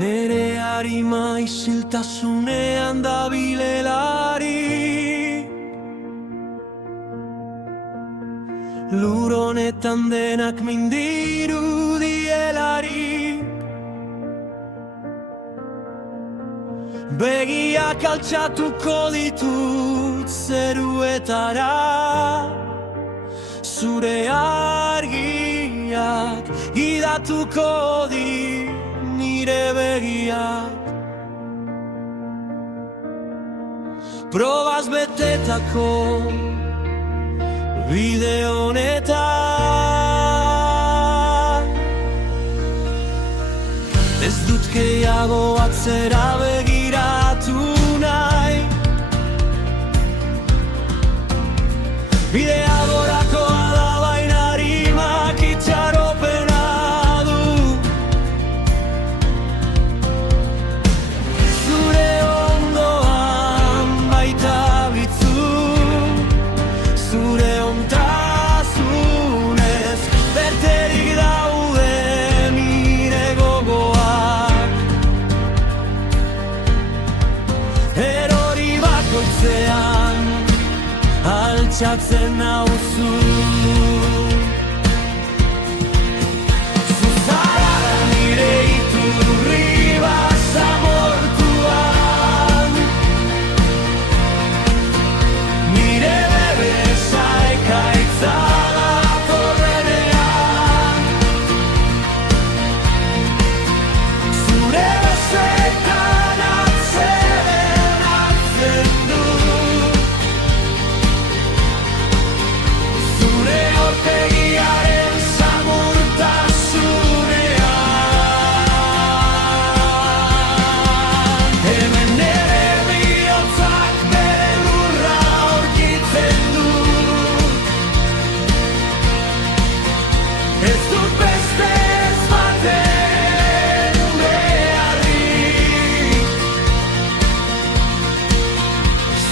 Nere harima isiltasunean dabilelari, lur honetan denak mindiru dielari. Begiak altxatuko ditut zeruetara, zure argiak gidatuko dit nire begiak. Probaz betetako bide honetan, ez dut gehiago atzera begiratu nahi. Bidea gorakoa da baina arimak itxaropena du. Zure ondoan baita bitzu, zure ontasunez berterik daude nire gogoak. Erori bakoitzean altxatzen nauzu. Zuzara nire iturri basamortuan, nire bebesa ekaitza datorrenean. Zure besetan atzeren hartzen dut, zure aurpegiaren samurtasunean. Hemen nere bihotzak bere lurra aurkitzen du, ez dut beste ez baten beharrik.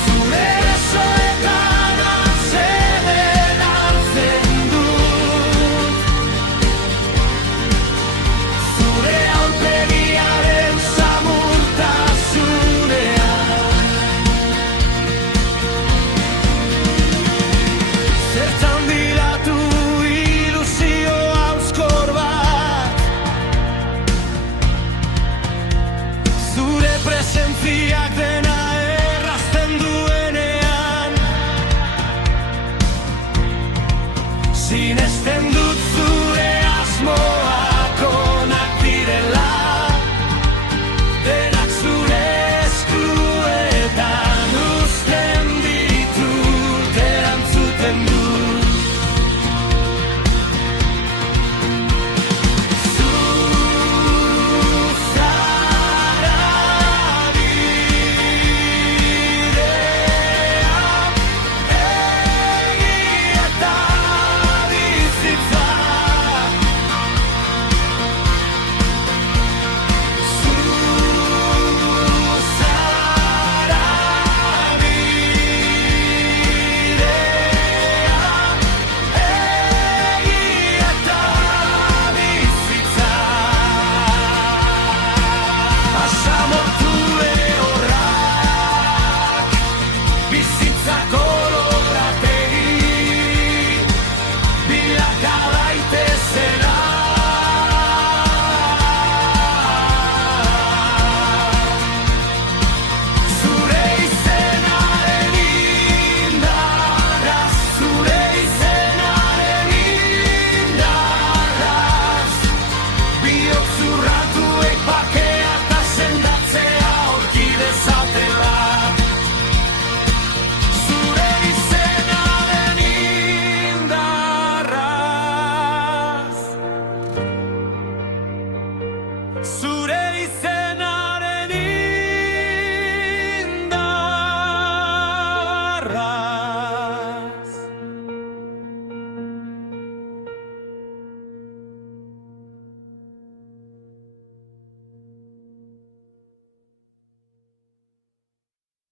Zure besoetan atzeden hartzen dut, zure aurpegiaren samurtasunean. Zertan bilatu ilusio hauskor bat, zure presentziak dena errazten duenean. Sinesten dut zure asmoak onak direla, denak zure eskuetan uzten ditut, erantzuten dut. Zu zara bidea, egia eta bizitza. Zu zara bidea, egia eta bizitza. Basamortu lehorrak bizi